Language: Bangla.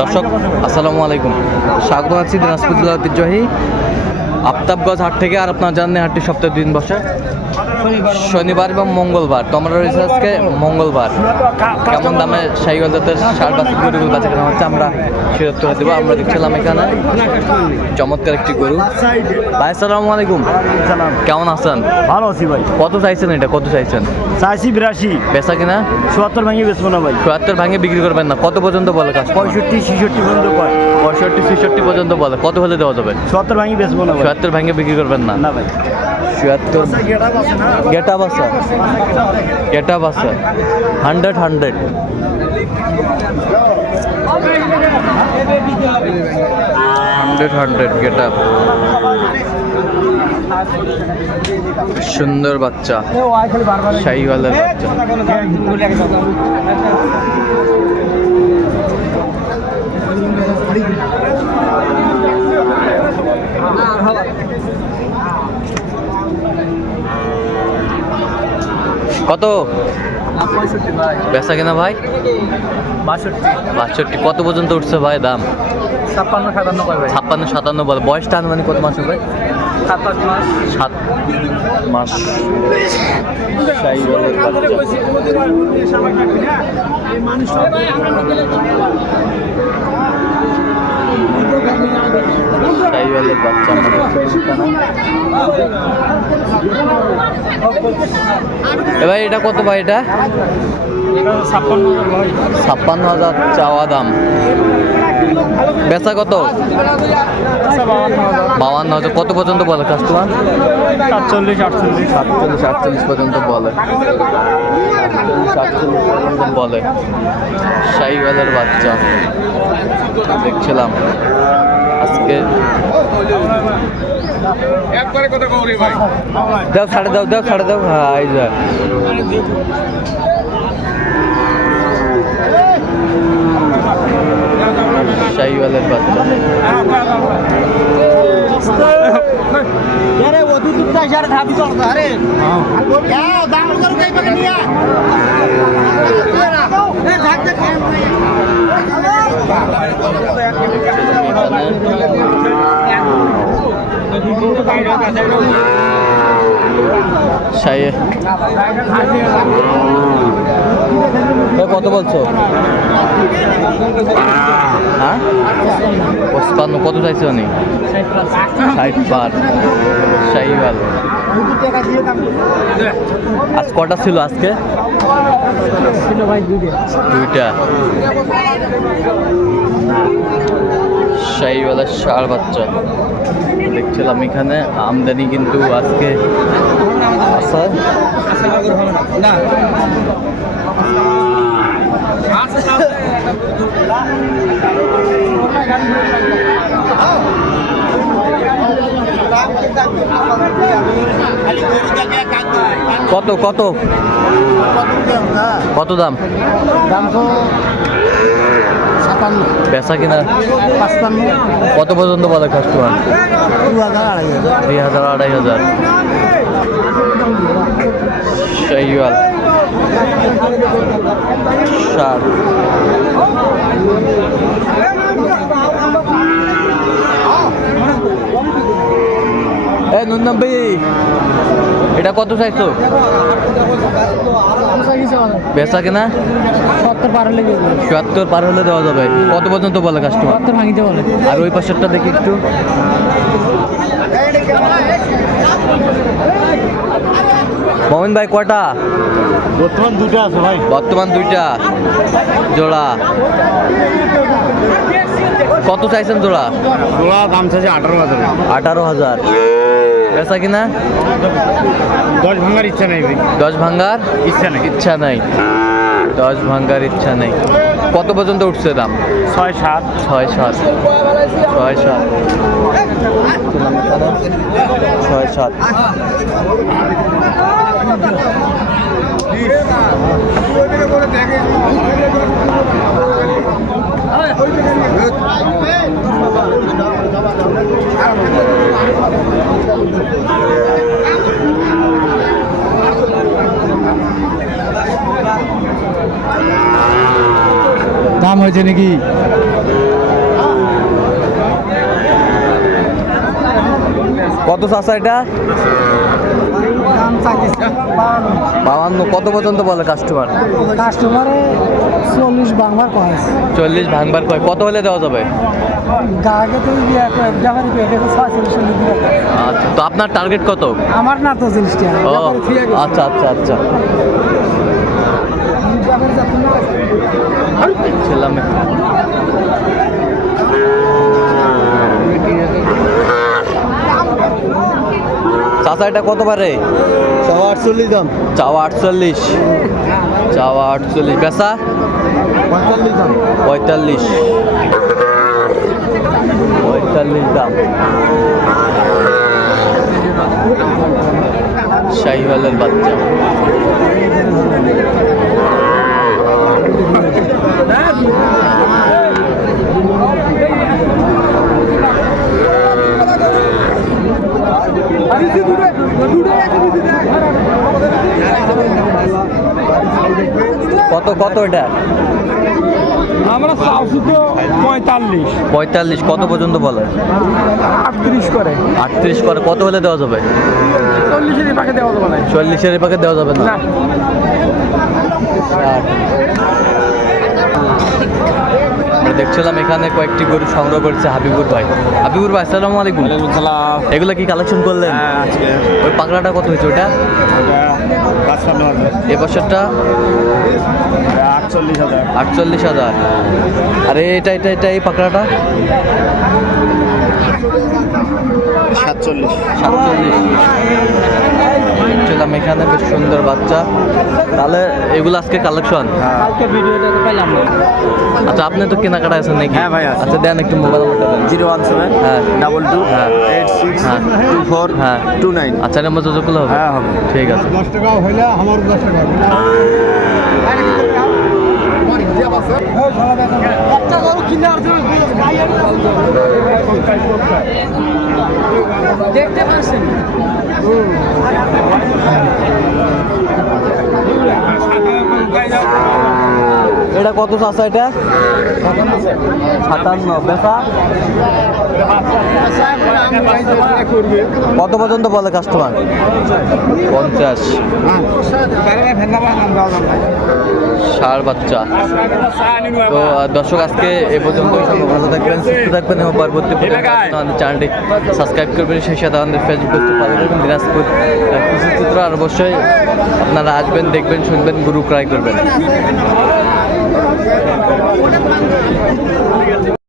দর্শক আসসালামু আলাইকুম, স্বাগত আছি দিনাজপুর জেলার ঐতিহ্যবাহী আফতাবগঞ্জ হাট থেকে। আর আপনার জানেন হাটটি সপ্তাহে 2 দিন বসে, শনিবার এবং মঙ্গলবার। তো আমরা রয়েছে আজকে মঙ্গলবার। কেমন দামে শাহিওয়াল জাতের ষাঁড় বাছুর গরুগুলো বাচ্চা কেনা হচ্ছে আমরা ফেরত করে দেবো। আমরা দেখছিলাম এখানে চমৎকার একটি গরু। ভাই আসসালামু আলাইকুম, কেমন আছেন? ভালো আছি ভাই। কত চাইছেন এটা? কত চাইছেন? চাইছি 82। বেচা কিনা 74 ভাঙিয়ে বেচবো না ভাই। 74 ভাঙে বিক্রি করবেন না? কত পর্যন্ত বলে কাজ? 65 66 পর্যন্ত পায়। 65 66 পর্যন্ত বলে। কত হলে দেওয়া যাবে? 74 ভাঙিয়ে বেচবো না ভাই। 74 ভাঙে বিক্রি করবেন না? না ভাই। 74 গেটা বাসা 100 গেটা। সুন্দর বাচ্চা, শাহিওয়ালের বাচ্চা। কত বেচা কিনা ভাই? 62। কত পর্যন্ত উঠছে ভাই দাম? 56 57 বলে। বয়সটা আনুমানিক কত মাস হবে? 7 মাস। শাহিওয়ালের বাচ্চা। ভাই এটা কত ভাই? এটা 56,000 চাওয়া দাম। বেচা কত? 52,000। কত পর্যন্ত বলে কাস্টমার? 47 পর্যন্ত বলে। বলে শাহিওয়ালের বাচ্চা দেখছিলাম আজকে। দাও ছাড়ে দাও। হ্যাঁ এই যা শাহিওয়ালের বাচ্চা। কত বলছো? হ্যাঁ 55। কত চাইছো? নি 60 পার। শাহিওয়াল আজ কটা ছিল? আজকে দুইটা। শাহিওয়ালের ষাঁড় বাচ্চা দেখছিলাম এখানে। আমদানি কিন্তু আজকে আছে। কত কত কত দাম? তো 57। বেচা কিনা 55। কত পর্যন্ত বলে কাস্টমার? 2000 2500। শাহিওয়াল ষাঁড়। নুনব্বই। এটা কত চাইছো? বেচা কিনা 70 পার হলে দেওয়া যাবে। কত পর্যন্ত বলে কাস্টমার? ভাঙিতে বলে। আর ওই পাশেরটা দেখি একটু। মোমিন ভাই কয়টা? বর্তমান 2টা আছে ভাই। বর্তমান 2টা জোড়া। কত চাইছেন জোড়া? দাম চাইছে 18,000। 18,000। বেচা কিনা 10 ভাঙার ইচ্ছা নেই ভাই। 10 ভাঙার ইচ্ছা নেই। 10 ভাঙার ইচ্ছা নেই। কত পর্যন্ত উঠছে দাম? 6-7। 6-7। দাম হয়েছে নাকি? কত চাচা এটা? দাম চাইতেছে 52। কত পর্যন্ত বলে কাস্টমার? কাস্টমারে 40 বাংলার কয় 40 ভাঙবার কয়, কত হলে দেওয়া যাবে? গাগে তো ব্যাপারি পেয়ে দেখো 46 আচ্ছা, তো আপনার টার্গেট কত? আমার না তো 40 টাকা ও ব্যাপারি ফিরে গেছে আচ্ছা আচ্ছা আচ্ছা ব্যাপারি যাচ্ছে না ছিলাম। চাচা এটা কত পারে? 48 দাম। চাওয়া 48, চাওয়া 48, বেচা 45 দাম। 45, 45 দাম। শাহিওয়ালের বাচ্চা। কত কত এটা? আমরা চাউছি তো 45 45। কত পর্যন্ত বলে? 38 করে 38 করে, কত হলে দেওয়া যাবে? 40 এর পাকে দেওয়া যাবে না 40-এর পাকে দেওয়া যাবে না? আমরা দেখছিলাম এখানে কয়েকটি গরু সংগ্রহ করেছে হাবিবুর ভাই। হাবিবুর ভাই আসসালামু আলাইকুম। সালাম। এগুলো কি কালেকশন করলেন? আজকে ওই পাকড়াটা কত হয়েছে ওটা? 55,000। এ বছরটা 48,000। 48,000। আরে এটা এটা এটা এই পাকড়াটা 47। 47। দেখছিলাম এখানে বেশ সুন্দর বাচ্চা। তাহলে এগুলো আজকে কালেকশন? কালকে ভিডিওটা পাইলাম না আচ্ছা, আপনি তো কেনাকাটা আছেন নাকি? হ্যাঁ ভাই, আছি। আচ্ছা দেন একটু মোবাইল নাম্বারটা দেন। 017 হ্যাঁ 22 হ্যাঁ 86 হ্যাঁ 24 হ্যাঁ 29। আচ্ছা, নম্বর যোগাযোগ করলে হবে? হ্যাঁ হবে। ঠিক আছে। 10 টাকা হইলে আমার 10 টাকা। বাচ্চা গরু কিনে আর দেখতে পাচ্ছেন এটা কত চাচা এটা? 57। বেচা কত পর্যন্ত বলে কাস্টমার? 50। ষাঁড় বাচ্চা। তো দর্শক আজকে এ পর্যন্ত ভালো থাকবেন, সুস্থ থাকবেন এবং পরবর্তী আমাদের চ্যানেলটি সাবস্ক্রাইব করবেন। সেই সাথে আমাদের ফেসবুক পেজটি ফলো করবেন দিনাজপুর কৃষি চিত্র। আর অবশ্যই আপনারা আসবেন, দেখবেন, শুনবেন, গরু ক্রয় করবেন।